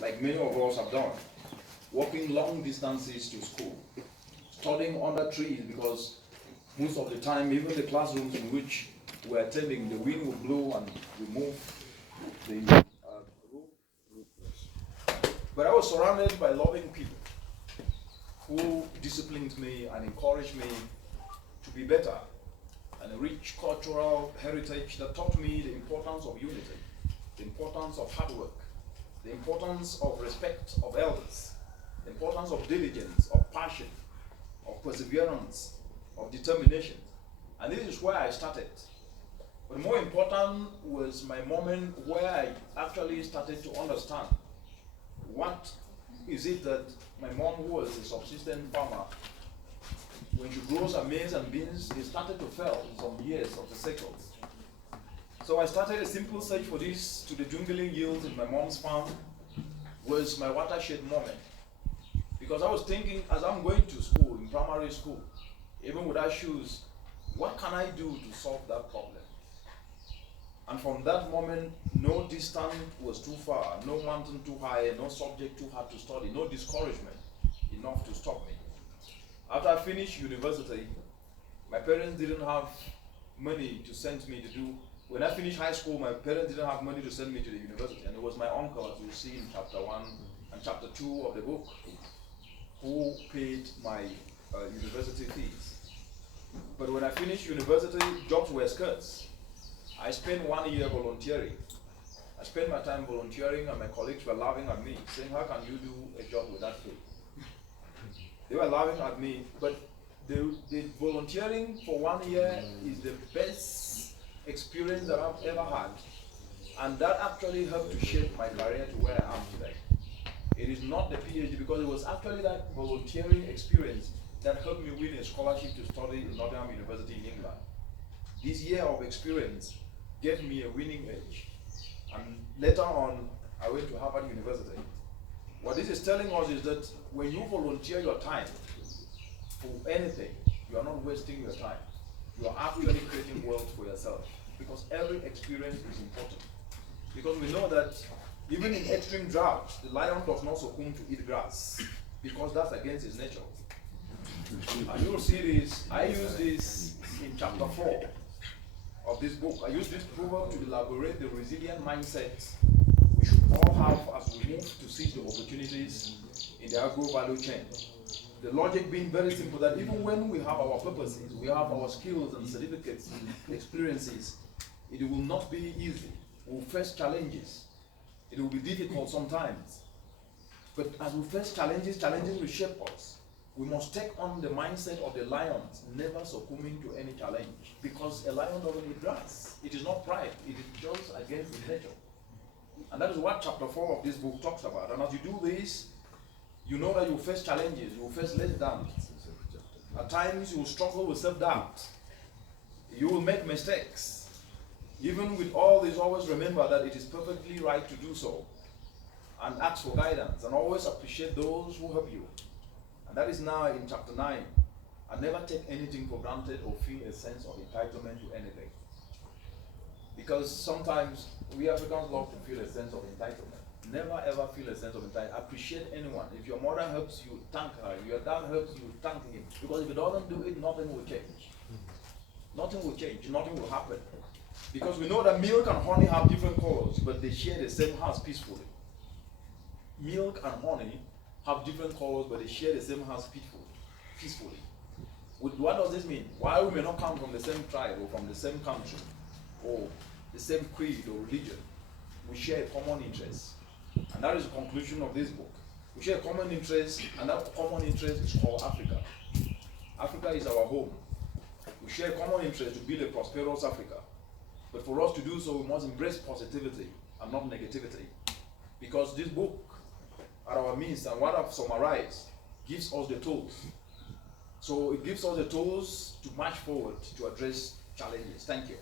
like many of us have done, walking long distances to school, studying under trees because most of the time, even the classrooms in which we're attending, the wind will blow and remove the roof. But I was surrounded by loving people who disciplined me and encouraged me to be better, and a rich cultural heritage that taught me the importance of unity, the importance of hard work, the importance of respect of elders, the importance of diligence, of passion, of perseverance, of determination. And this is where I started. But more important was my moment where I actually started to understand what is it that my mom, who was a subsistence farmer, when she grows her maize and beans, it started to fail in some years of the cycle. So I started a simple search for this to the dwindling yields in my mom's farm was my watershed moment. Because I was thinking, as I'm going to school, in primary school, even without shoes, what can I do to solve that problem? And from that moment, no distance was too far, no mountain too high, no subject too hard to study, no discouragement enough to stop me. After I finished university, my parents didn't have money to send me to do. When I finished high school, my parents didn't have money to send me to the university, and it was my uncle, as you see in chapter 1 and chapter 2 of the book, who paid my university fees. But when I finished university, jobs were scarce. I spent 1 year volunteering. I spent my time volunteering, and my colleagues were laughing at me, saying, "How can you do a job without pay?" They were laughing at me, but the volunteering for 1 year is the best experience that I've ever had. And that actually helped to shape my career to where I am today. It is not the PhD, because it was actually that volunteering experience that helped me win a scholarship to study in Nottingham University in England. This year of experience gave me a winning edge. And later on, I went to Harvard University. What this is telling us is that when you volunteer your time for anything, you are not wasting your time. You are actually creating wealth for yourself, because every experience is important. Because we know that even in extreme drought, the lion does not succumb to eat grass, because that's against his nature. And you will see this, I use this in chapter 4 of this book. I use this proverb to elaborate the resilient mindset we should all have as we move to seize the opportunities in the agro-value chain. The logic being very simple, that even when we have our purposes, we have our skills and certificates and experiences, it will not be easy. We'll face challenges. It will be difficult sometimes. But as we face challenges will shape us. We must take on the mindset of the lion, never succumbing to any challenge. Because a lion doesn't eat grass. It is not pride, it is just against its nature. And that is what chapter 4 of this book talks about. And as you do this, you know that you will face challenges, you will face letdowns. At times you will struggle with self-doubt. You will make mistakes. Even with all this, always remember that it is perfectly right to do so. And ask for guidance, and always appreciate those who help you. And that is now in chapter 9. And never take anything for granted or feel a sense of entitlement to anything. Because sometimes we Africans love to feel a sense of entitlement. Never ever feel a sense of entitlement. Appreciate anyone. If your mother helps you, thank her. If your dad helps you, thank him. Because if it doesn't do it, nothing will change. Nothing will change. Nothing will happen. Because we know that milk and honey have different colors, but they share the same house peacefully. Milk and honey have different colors, but they share the same house peacefully. What does this mean? While we may not come from the same tribe or from the same country or the same creed or religion, we share a common interest. And that is the conclusion of this book. We share a common interest, and that common interest is called Africa. Africa is our home. We share a common interest to build a prosperous Africa. But for us to do so, we must embrace positivity and not negativity. Because this book, at our means and what I've summarized, gives us the tools. So it gives us the tools to march forward to address challenges. Thank you.